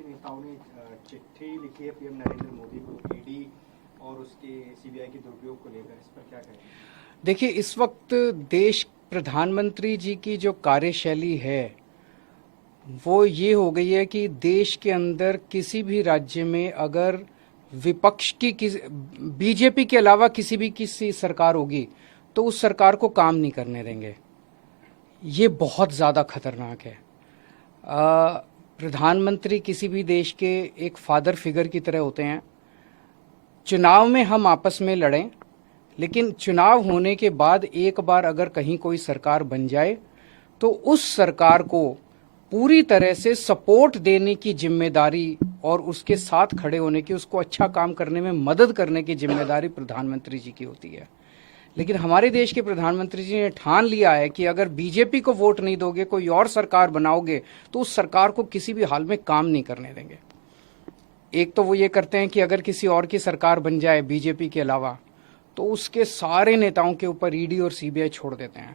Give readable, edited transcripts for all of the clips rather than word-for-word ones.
विपक्षी नेताओं ने चिट्ठी लिखी है पीएम नरेंद्र मोदी को ईडी और उसके सीबीआई के दुरुपयोग को लेकर, इस पर क्या कहेंगे? देखिए, इस वक्त देश प्रधानमंत्री जी की जो कार्यशैली है वो ये हो गई है कि देश के अंदर किसी भी राज्य में अगर विपक्ष की बीजेपी के अलावा किसी सरकार होगी तो उस सरकार को काम नहीं करने देंगे। ये बहुत ज़्यादा खतरनाक है। प्रधानमंत्री किसी भी देश के एक फादर फिगर की तरह होते हैं। चुनाव में हम आपस में लड़ें, लेकिन चुनाव होने के बाद एक बार अगर कहीं कोई सरकार बन जाए तो उस सरकार को पूरी तरह से सपोर्ट देने की जिम्मेदारी और उसके साथ खड़े होने की, उसको अच्छा काम करने में मदद करने की जिम्मेदारी प्रधानमंत्री जी की होती है। लेकिन हमारे देश के प्रधानमंत्री जी ने ठान लिया है कि अगर बीजेपी को वोट नहीं दोगे, कोई और सरकार बनाओगे, तो उस सरकार को किसी भी हाल में काम नहीं करने देंगे। एक तो वो ये करते हैं कि अगर किसी और की सरकार बन जाए बीजेपी के अलावा तो उसके सारे नेताओं के ऊपर ईडी और सीबीआई छोड़ देते हैं,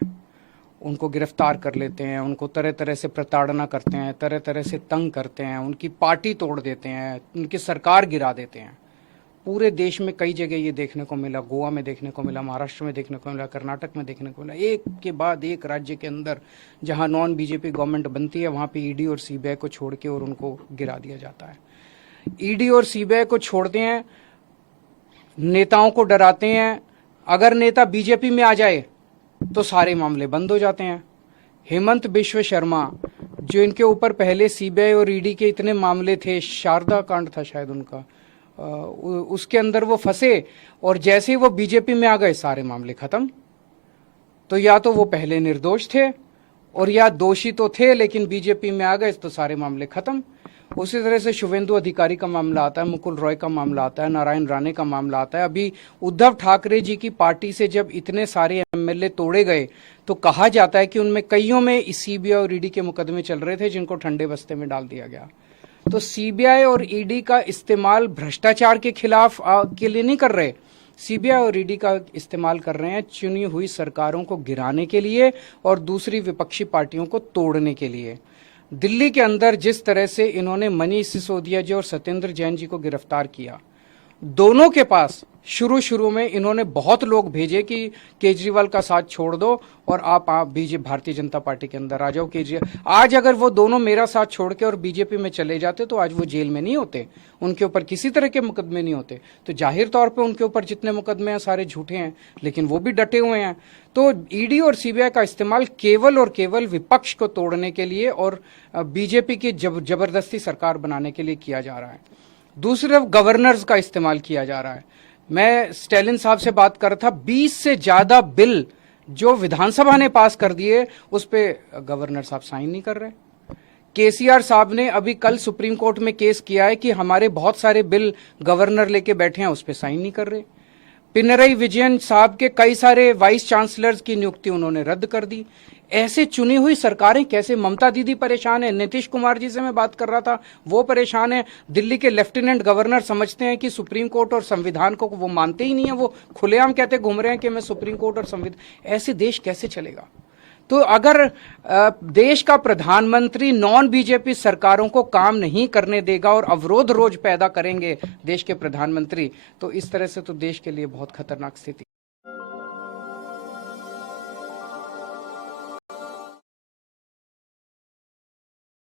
उनको गिरफ्तार कर लेते हैं, उनको तरह तरह से प्रताड़ना करते हैं, तरह तरह से तंग करते हैं, उनकी पार्टी तोड़ देते हैं, उनकी सरकार गिरा देते हैं। पूरे देश में कई जगह ये देखने को मिला, गोवा में देखने को मिला, महाराष्ट्र में देखने को मिला, कर्नाटक में देखने को मिला। एक के बाद एक राज्य के अंदर जहां नॉन बीजेपी गवर्नमेंट बनती है वहां पे ईडी और सीबीआई को छोड़ के और उनको गिरा दिया जाता है। ईडी और सीबीआई को छोड़ते हैं, नेताओं को डराते हैं। अगर नेता बीजेपी में आ जाए तो सारे मामले बंद हो जाते हैं। हेमंत बिश्व शर्मा, जो इनके ऊपर पहले सीबीआई और ईडी के इतने मामले थे, शारदा कांड था शायद उनका, उसके अंदर वो फंसे और जैसे ही वो बीजेपी में आ गए सारे मामले खत्म। तो या तो वो पहले निर्दोष थे और या दोषी तो थे लेकिन बीजेपी में आ गए तो सारे मामले खत्म। उसी तरह से शुभेंदु अधिकारी का मामला आता है, मुकुल रॉय का मामला आता है, नारायण राणे का मामला आता है। अभी उद्धव ठाकरे जी की पार्टी से जब इतने सारे एमएलए तोड़े गए तो कहा जाता है कि उनमें कईयों में सीबीआई और ईडी के मुकदमे चल रहे थे जिनको ठंडे बस्ते में डाल दिया गया। तो सीबीआई और ईडी का इस्तेमाल भ्रष्टाचार के खिलाफ के लिए नहीं कर रहे, सीबीआई और ईडी का इस्तेमाल कर रहे हैं चुनी हुई सरकारों को गिराने के लिए और दूसरी विपक्षी पार्टियों को तोड़ने के लिए। दिल्ली के अंदर जिस तरह से इन्होंने मनीष सिसोदिया जी और सत्येंद्र जैन जी को गिरफ्तार किया, दोनों के पास शुरू में इन्होंने बहुत लोग भेजे कि केजरीवाल का साथ छोड़ दो और आप भारतीय जनता पार्टी के अंदर आ जाओ। केजरीवाल आज अगर वो दोनों मेरा साथ छोड़ के और बीजेपी में चले जाते तो आज वो जेल में नहीं होते, उनके ऊपर किसी तरह के मुकदमे नहीं होते। तो जाहिर तौर पे उनके ऊपर जितने मुकदमे हैं सारे झूठे हैं, लेकिन वो भी डटे हुए हैं। तो ईडी और सीबीआई का इस्तेमाल केवल और केवल विपक्ष को तोड़ने के लिए और बीजेपी की जबरदस्ती सरकार बनाने के लिए किया जा रहा है। दूसरी तरफ गवर्नर्स का इस्तेमाल किया जा रहा है। मैं स्टैलिन साहब से बात कर रहा था, 20 से ज्यादा बिल जो विधानसभा ने पास कर दिए उस पे गवर्नर साहब साइन नहीं कर रहे। केसीआर साहब ने अभी कल सुप्रीम कोर्ट में केस किया है कि हमारे बहुत सारे बिल गवर्नर लेके बैठे हैं, उस पे साइन नहीं कर रहे। पिनरई विजयन साहब के कई सारे वाइस चांसलर्स की नियुक्ति उन्होंने रद्द कर दी। ऐसे चुनी हुई सरकारें कैसे? ममता दीदी परेशान है, नीतीश कुमार जी से मैं बात कर रहा था, वो परेशान है। दिल्ली के लेफ्टिनेंट गवर्नर समझते हैं कि सुप्रीम कोर्ट और संविधान को वो मानते ही नहीं है, वो खुलेआम कहते घूम रहे हैं कि मैं सुप्रीम कोर्ट और संविधान। ऐसे देश कैसे चलेगा? तो अगर देश का प्रधानमंत्री नॉन बीजेपी सरकारों को काम नहीं करने देगा और अवरोध रोज पैदा करेंगे देश के प्रधानमंत्री, तो इस तरह से तो देश के लिए बहुत खतरनाक स्थिति।